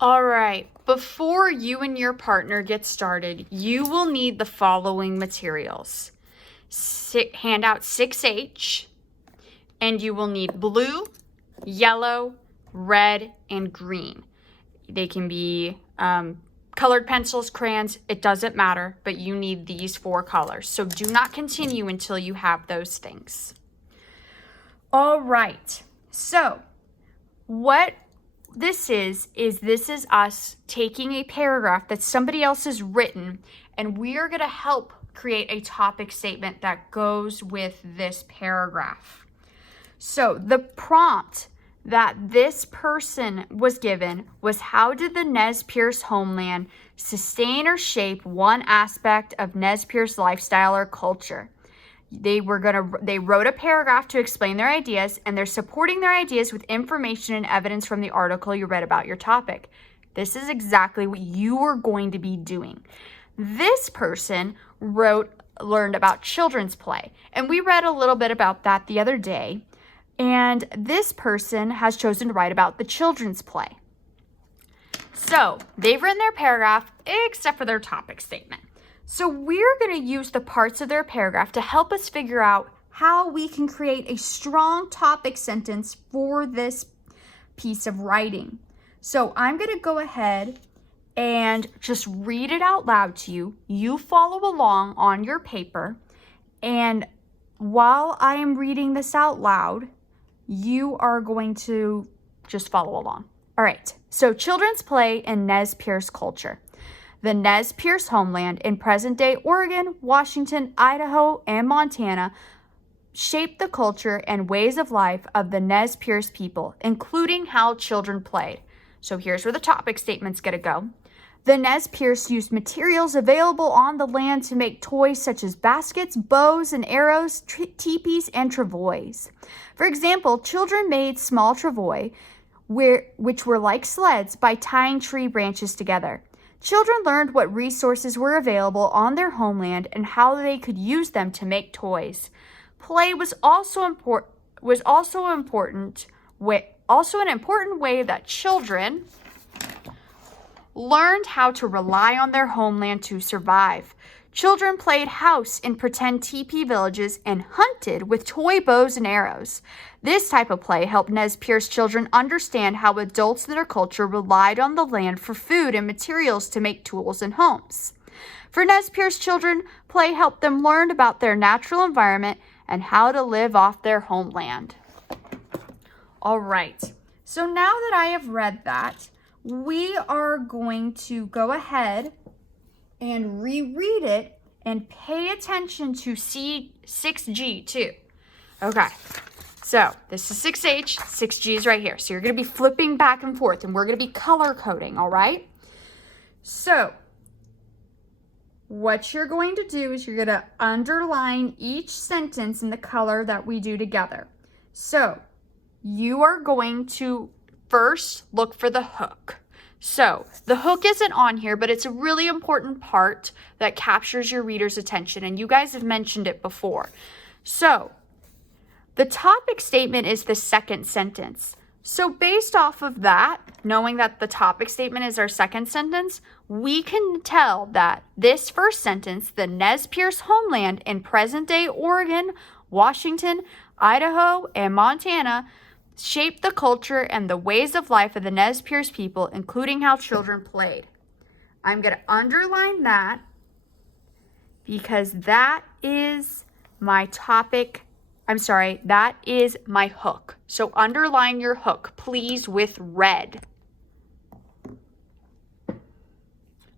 All right, before you and your partner get started, you will need the following materials. Handout 6H, and you will need blue, yellow, red, and green. They can be colored pencils, crayons, it doesn't matter, but you need these 4 colors. So do not continue until you have those things. All right, so what this is us taking a paragraph that somebody else has written, and we are going to help create a topic statement that goes with this paragraph. So the prompt that this person was given was, how did the Nez Perce homeland sustain or shape one aspect of Nez Perce lifestyle or culture? They wrote a paragraph to explain their ideas, and they're supporting their ideas with information and evidence from the article you read about your topic. This is exactly what you are going to be doing. This person learned about children's play, and we read a little bit about that the other day, and this person has chosen to write about the children's play. So they've written their paragraph except for their topic statement. So we're going to use the parts of their paragraph to help us figure out how we can create a strong topic sentence for this piece of writing. So I'm going to go ahead and just read it out loud to you. You follow along on your paper, and while I am reading this out loud, you are going to just follow along. All right, so children's play in Nez Perce culture. The Nez Perce homeland in present-day Oregon, Washington, Idaho, and Montana shaped the culture and ways of life of the Nez Perce people, including how children played. So here's where the topic statement's going to go. The Nez Perce used materials available on the land to make toys such as baskets, bows and arrows, teepees, and travois. For example, children made small travois, which were like sleds, by tying tree branches together. Children learned what resources were available on their homeland and how they could use them to make toys. Play was also an important way that children learned how to rely on their homeland to survive. Children played house in pretend teepee villages and hunted with toy bows and arrows. This type of play helped Nez Perce children understand how adults in their culture relied on the land for food and materials to make tools and homes. For Nez Perce children, play helped them learn about their natural environment and how to live off their homeland. All right, so now that I have read that, we are going to go ahead and reread it and pay attention to C6G too. Okay, so this is 6H, 6G is right here. So you're going to be flipping back and forth, and we're going to be color coding, all right? So what you're going to do is you're going to underline each sentence in the color that we do together. So you are going to first look for the hook. So the hook isn't on here, but it's a really important part that captures your reader's attention, and you guys have mentioned it before. So the topic statement is the second sentence. So based off of that, knowing that the topic statement is our second sentence, we can tell that this first sentence, the Nez Perce homeland in present-day Oregon, Washington, Idaho, and Montana, shaped the culture and the ways of life of the Nez Perce people, including how children played. I'm going to underline that because that is my that is my hook. So underline your hook, please, with red.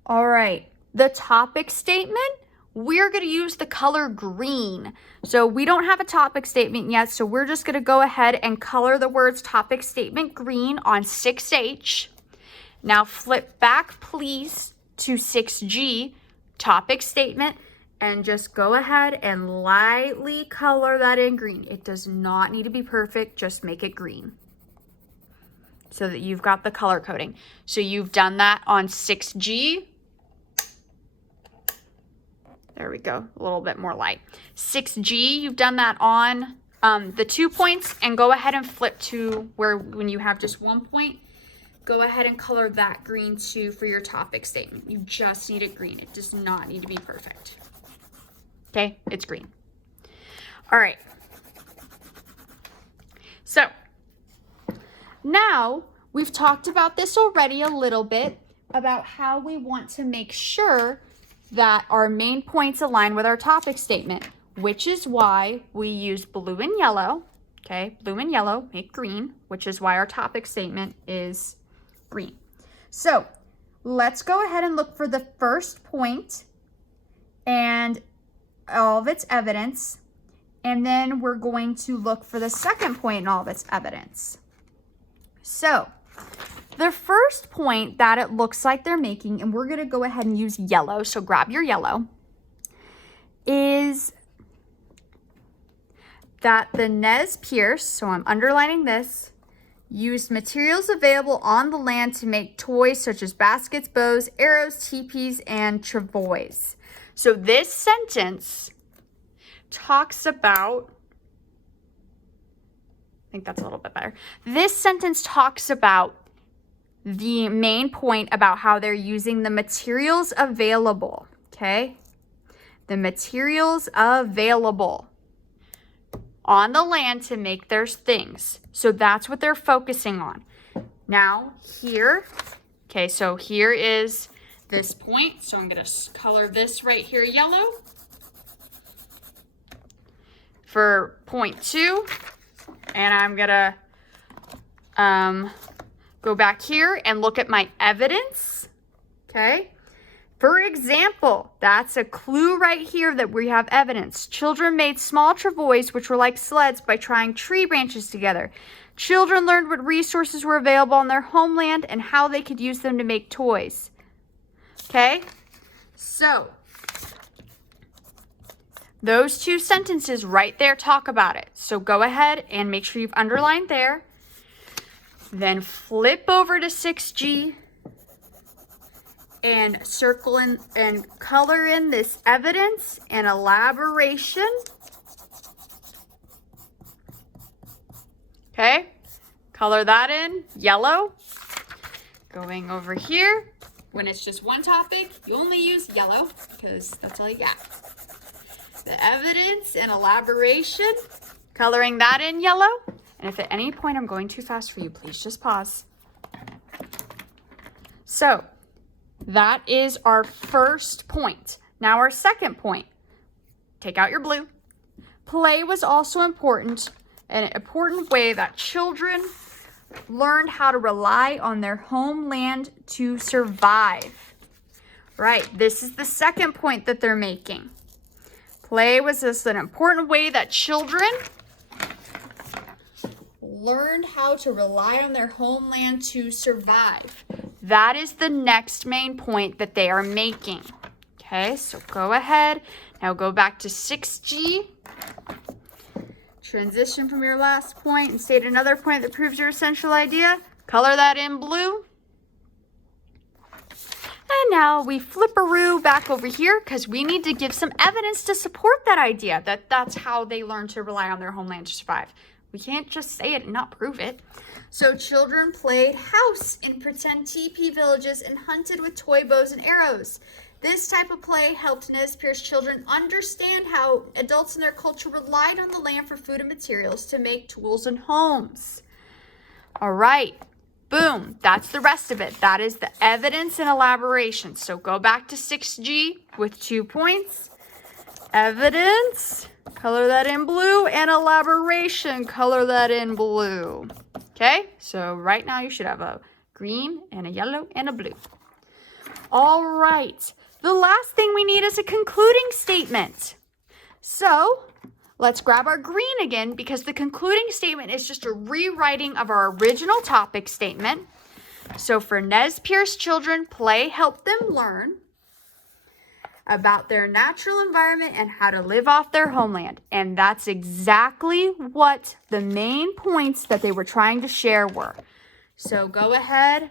All right, the topic statement, we're going to use the color green. So we don't have a topic statement yet, so we're just going to go ahead and color the words topic statement green on 6H. Now flip back, please, to 6G, topic statement, and just go ahead and lightly color that in green. It does not need to be perfect, just make it green so that you've got the color coding. So you've done that on 6G. There we go, a little bit more light. 6G, you've done that on the 2 points, and go ahead and flip to when you have just 1 point. go ahead and color that green too for your topic statement. You just need it green. It does not need to be perfect. Okay, it's green. All right. So now we've talked about this already a little bit about how we want to make sure that our main points align with our topic statement, which is why we use blue and yellow. Okay, blue and yellow make green, which is why our topic statement is green. So let's go ahead and look for the first point and all of its evidence. And then we're going to look for the second point and all of its evidence. So the first point that it looks like they're making, and we're going to go ahead and use yellow, so grab your yellow, is that the Nez Perce, so I'm underlining this, used materials available on the land to make toys such as baskets, bows, arrows, teepees, and travois. So this sentence talks about, I think that's a little bit better. This sentence talks about the main point about how they're using the materials available, okay? The materials available on the land to make their things. So that's what they're focusing on. Now here, okay, so here is this point. So I'm gonna color this right here yellow. For point 2, and I'm gonna go back here and look at my evidence, okay? For example, that's a clue right here that we have evidence. Children made small travois, which were like sleds, by trying tree branches together. Children learned what resources were available on their homeland and how they could use them to make toys. Okay? So, those two sentences right there talk about it. So go ahead and make sure you've underlined there. Then flip over to 6G. And circle in and color in this evidence and elaboration. Okay, color that in yellow. Going over here, when it's just one topic, you only use yellow because that's all you got. The evidence and elaboration, coloring that in yellow. And if at any point I'm going too fast for you, please just pause. So, that is our first point. Now our second point. Take out your blue. Play was also important, an important way that children learned how to rely on their homeland to survive. Right, this is the second point that they're making. Play was just an important way that children learned how to rely on their homeland to survive. That is the next main point that they are making. Okay, so go ahead. Now go back to 6G. Transition from your last point and state another point that proves your essential idea. Color that in blue. And now we flip-a-roo back over here because we need to give some evidence to support that idea, that that's how they learn to rely on their homeland to survive. We can't just say it and not prove it. So children played house in pretend teepee villages and hunted with toy bows and arrows. This type of play helped Nez Perce children understand how adults in their culture relied on the land for food and materials to make tools and homes. All right, boom, that's the rest of it. That is the evidence and elaboration. So go back to 6G with 2 points. Evidence, color that in blue, and elaboration, color that in blue. Okay, so right now you should have a green and a yellow and a blue. All right, the last thing we need is a concluding statement. So let's grab our green again because the concluding statement is just a rewriting of our original topic statement. So for Nez Perce children, play helped them learn about their natural environment and how to live off their homeland. And that's exactly what the main points that they were trying to share were. So go ahead.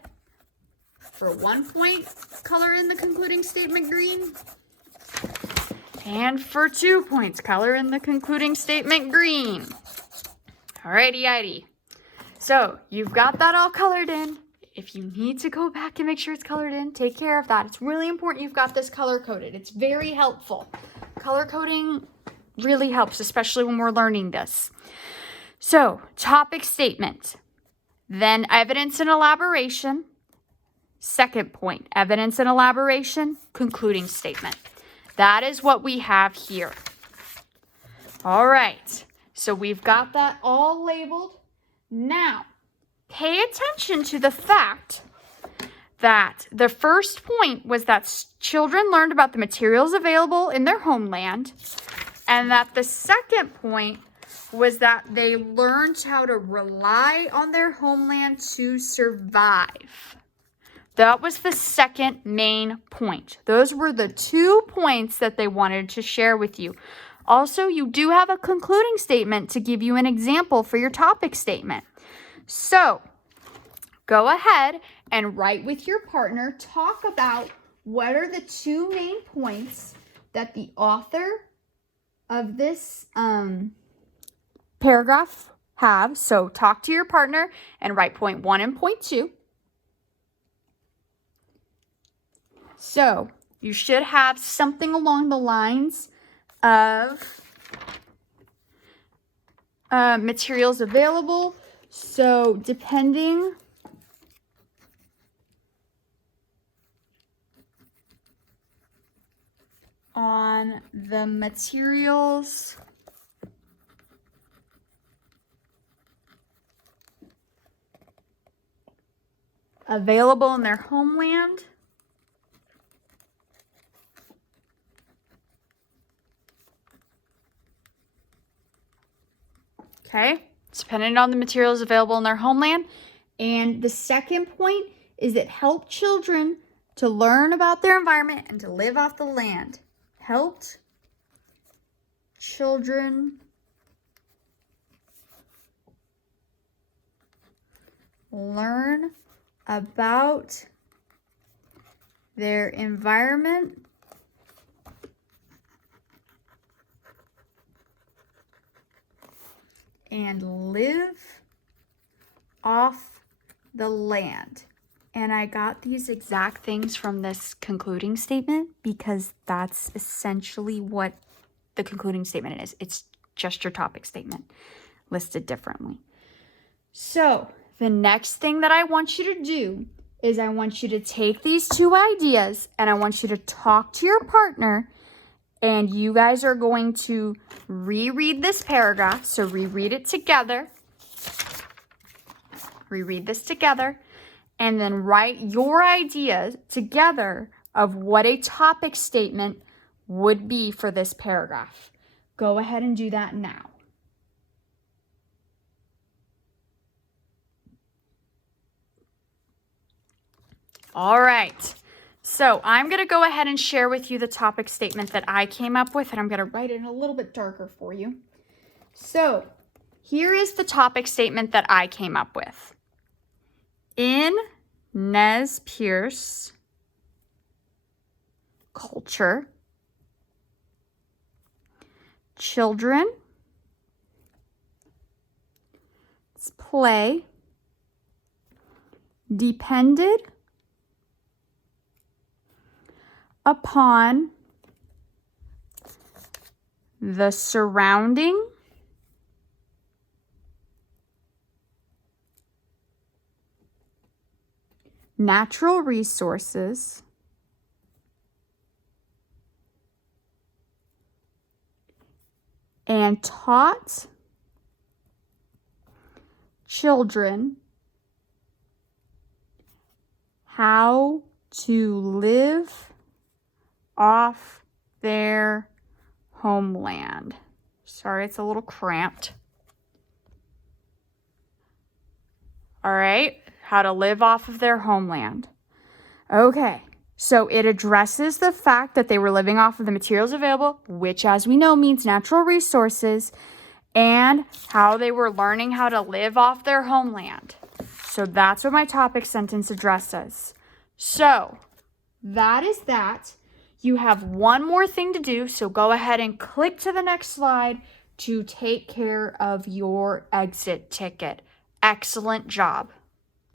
For 1 point, color in the concluding statement green. And for 2 points, color in the concluding statement green. Alrighty-ighty. So you've got that all colored in. If you need to go back and make sure it's colored in, take care of that. It's really important you've got this color coded. It's very helpful. Color coding really helps, especially when we're learning this. So, topic statement, then evidence and elaboration. Second point, evidence and elaboration, concluding statement. That is what we have here. All right, so we've got that all labeled. Now, pay attention to the fact that the first point was that children learned about the materials available in their homeland, and that the second point was that they learned how to rely on their homeland to survive. That was the second main point. Those were the 2 points that they wanted to share with you. Also, you do have a concluding statement to give you an example for your topic statement. So, go ahead and write with your partner. Talk about what are the 2 main points that the author of this paragraph have. So, talk to your partner and write point 1 and point 2. So, you should have something along the lines of materials available. So, depending on the materials available in their homeland, okay, depending on the materials available in their homeland. And the second point is it helped children to learn about their environment and to live off the land. Helped children learn about their environment and live off the land. And I got these exact things from this concluding statement because that's essentially what the concluding statement is. It's just your topic statement listed differently. So the next thing that I want you to do is I want you to take these 2 ideas and I want you to talk to your partner, and you guys are going to reread this paragraph. So reread it together. Reread this together. And then write your ideas together of what a topic statement would be for this paragraph. Go ahead and do that now. All right. So I'm going to go ahead and share with you the topic statement that I came up with, and I'm going to write it in a little bit darker for you. So here is the topic statement that I came up with. In Nez Perce culture, children play depended upon the surrounding natural resources and taught children how to live off their homeland. Sorry, it's a little cramped. All right, how to live off of their homeland. Okay, so it addresses the fact that they were living off of the materials available, which, as we know, means natural resources, and how they were learning how to live off their homeland. So that's what my topic sentence addresses. So that is that. You have one more thing to do, so go ahead and click to the next slide to take care of your exit ticket. Excellent job.